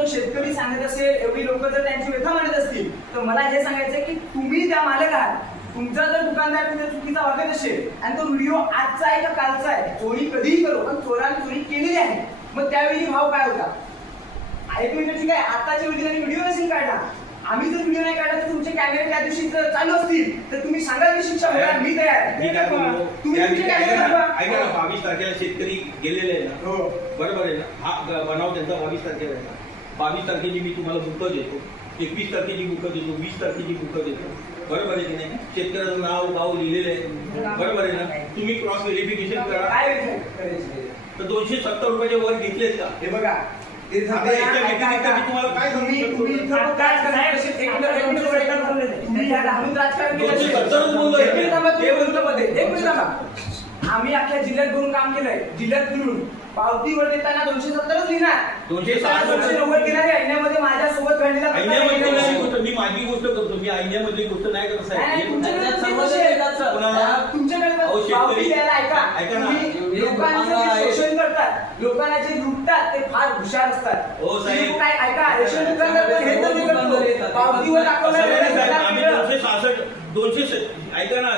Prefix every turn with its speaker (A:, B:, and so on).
A: तो शेतकरी सांगत असेल एवढी लोक जर त्यांची व्यथा मांडत असतील तर मला हे सांगायचं की तुम्ही त्या मालक आहात तुमचा जर दुकानदार तिथे चुकीचा वागत असेल आणि तो व्हिडिओ आजचा आहे का कालचा आहे चोरी कधीही करो पण चोराने चोरी केलेली आहे. मग त्यावेळी भाव काय होता? एक मिनिट ठीक आहे आताच्या व्हिडिओने व्हिडिओ नसेल काढला. आम्ही जर व्हिडिओ नाही काढला तर तुमचे कॅमेरे त्या दिवशी जर चालू असतील तर तुम्ही सांगा की शिक्षा होणार मी तयार तुम्ही तुमचे कॅमेरे
B: ऐका ना बावीस तारखेला शेतकरी गेलेले आहे ना.
A: हो.
B: बरोबर आहे ना? हा बनाव त्यांचा बावीस तारखेला आहे. ना बावीस तारखेची मी तुम्हाला बुकं देतो एकवीस तारखेची बुकं देतो वीस तारखेची बुकं देतो. बरोबर आहे की नाही? शेतकऱ्याचं नाव गाव लिहिलेलं आहे. बरोबर आहे ना? तुम्ही क्रॉस व्हेरिफिकेशन करा.
A: काय करायचे?
B: तर दोनशे सत्तर रुपयाचे वर घेतलेत का?
A: हे बघा ते
B: आता याच्या व्यतिरिक्त मी तुम्हाला काय सांगू शकतो?
A: तुम्ही आम्ही अख्ख्या जिल्ह्यात घेऊन काम केलंय. जिल्ह्यात फिरून पावतीवर देताना दोनशे सत्तरच लिहिणार.
B: दोनशे
A: देताना
B: साठ
A: दोनशे नव्वद घेणार आहे ऐन्यामध्ये माझ्यासोबत घडलेला प्रकार
B: आयण्यामधली
A: आहे.
B: गोष्ट मी माझी गोष्ट करतो. मी आयण्यामधली गोष्ट नाही करत
A: नाही, नाही,
B: साहेब
A: तुमच्याकडे
C: त्याच्यात
A: ते
C: सर्व
A: कसे-
C: येतात, सर.
B: कोणाला?
A: तुमच्याकडे
B: अहो,
A: पण
B: शेतकरी-
A: पावती द्यायला ऐका.
B: ऐका ना.
A: तुम्ही लोकांचं
C: बघा,
A: जे शोषण करतात लोकांना जे लुटतात ते फार हुशार असतात.
B: हो, साहेब.
A: तुम्ही काय ऐका रेशन दुकानदार पण हे तर मी करतो.
C: दुकानदार येतात.
A: पावतीवर दाखवलं
B: असं नाही साहेब, आम्ही दोनशे सहासष्ट दोनशे स- ऐका ना.